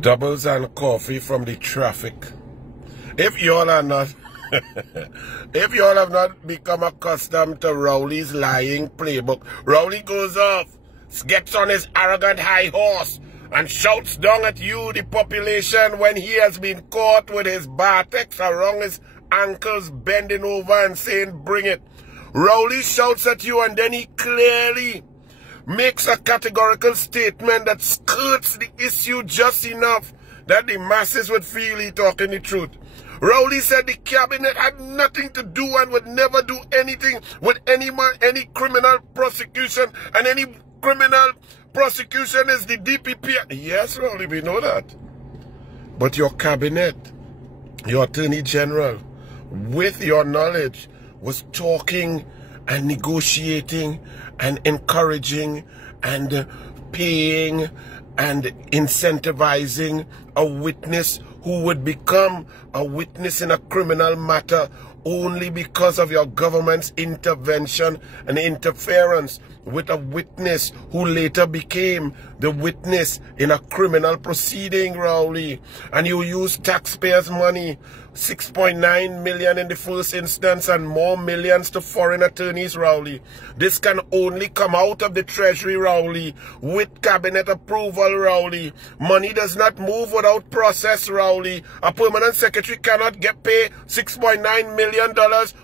Doubles and coffee from the traffic. If y'all are not, if y'all have not become accustomed to Rowley's lying playbook, Rowley goes off, gets on his arrogant high horse, and shouts down at you, the population, when he has been caught with his bartex around his ankles, bending over and saying, "Bring it." Rowley shouts at you, and then he clearly makes a categorical statement that skirts the issue just enough that the masses would feel he talking the truth. Rowley said the cabinet had nothing to do and would never do anything with any criminal prosecution, and any criminal prosecution is the DPP. Yes, Rowley, we know that. But your cabinet, your Attorney General, with your knowledge, was talking and negotiating and encouraging and paying and incentivizing a witness who would become a witness in a criminal matter only because of your government's intervention and interference with a witness who later became the witness in a criminal proceeding, Rowley. And you use taxpayers' money, 6.9 million in the first instance and more millions to foreign attorneys, Rowley. This can only come out of the Treasury, Rowley, with cabinet approval, Rowley. Money does not move without process, Rowley. A permanent secretary cannot get paid $6.9 million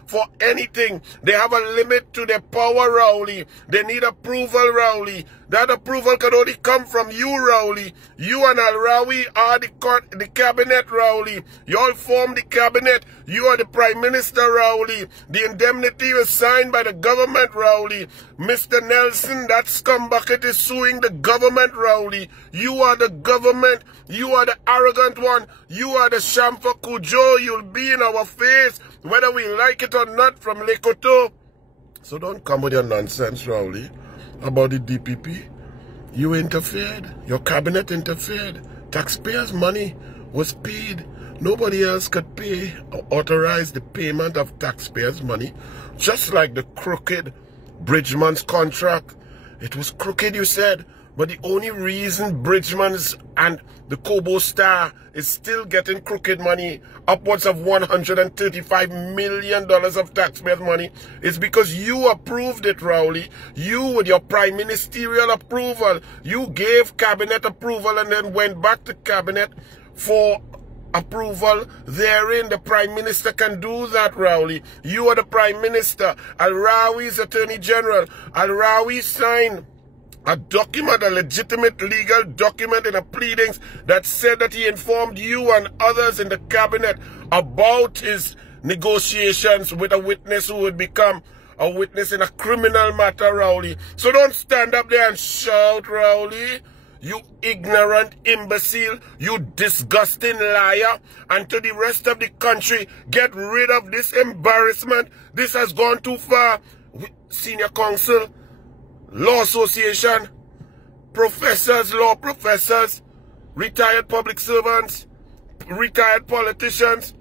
for anything. They have a limit to their power, Rowley. They need approval, Rowley. That approval can only come from you, Rowley. You and Al-Rawi are the cabinet, Rowley. You all form the cabinet. You are the Prime Minister, Rowley. The indemnity was signed by the government, Rowley. Mr. Nelson, that scumbucket, is suing the government, Rowley. You are the government. You are the arrogant one. You are the Shamfa Kujo. You'll be in our face, whether we like it or not, from Lekoto. So don't come with your nonsense, Rowley, about the DPP. You interfered. Your cabinet interfered. Taxpayers' money was paid. Nobody else could pay or authorize the payment of taxpayers' money. Just like the crooked Bridgman's contract. It was crooked, you said. But the only reason Bridgman's and the Kobo Star is still getting crooked money, upwards of $135 million of taxpayers' money, is because you approved it, Rowley. You, with your prime ministerial approval, you gave cabinet approval and then went back to cabinet for approval. Therein, the Prime Minister can do that, Rowley. You are the Prime Minister. Al-Rawi is Attorney General. Al-Rawi signed a document, a legitimate legal document in a pleadings that said that he informed you and others in the cabinet about his negotiations with a witness who would become a witness in a criminal matter, Rowley. So don't stand up there and shout, Rowley. You ignorant imbecile, you disgusting liar. And to the rest of the country, get rid of this embarrassment. This has gone too far. Senior Counsel, Law Association, professors, law professors, retired public servants, retired politicians,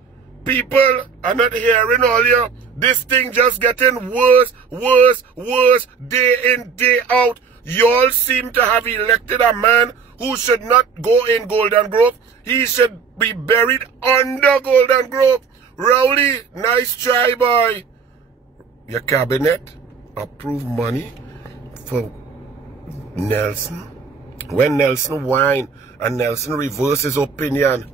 people are not hearing all you. This thing just getting worse, worse, worse, day in, day out. You all seem to have elected a man who should not go in Golden Grove. He should be buried under Golden Grove. Rowley, nice try, boy. Your cabinet approved money for Nelson. When Nelson whined and Nelson reversed his opinion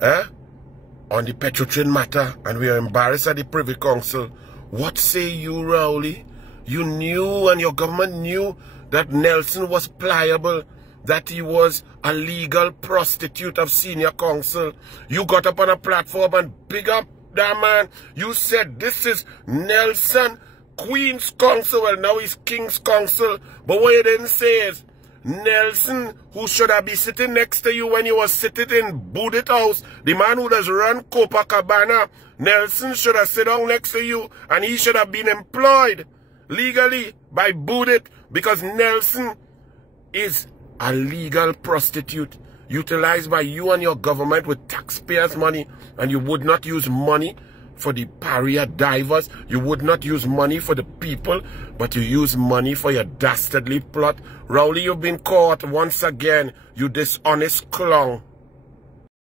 on the Petrotrin matter, and we are embarrassed at the Privy Council, what say you, Rowley? You knew, and your government knew, that Nelson was pliable, that he was a legal prostitute of senior counsel. You got up on a platform and big up that man. You said, this is Nelson, Queen's Counsel. Well, now he's King's Counsel. But what you didn't say is, Nelson, who should have been sitting next to you when you was sitting in Budit House, the man who does run Copacabana, Nelson should have sit down next to you, and he should have been employed legally by Budit, because Nelson is a legal prostitute utilized by you and your government with taxpayers' money, and you would not use money for the pariah divers. You would not use money for the people, but you use money for your dastardly plot. Rowley, you've been caught once again, you dishonest clown.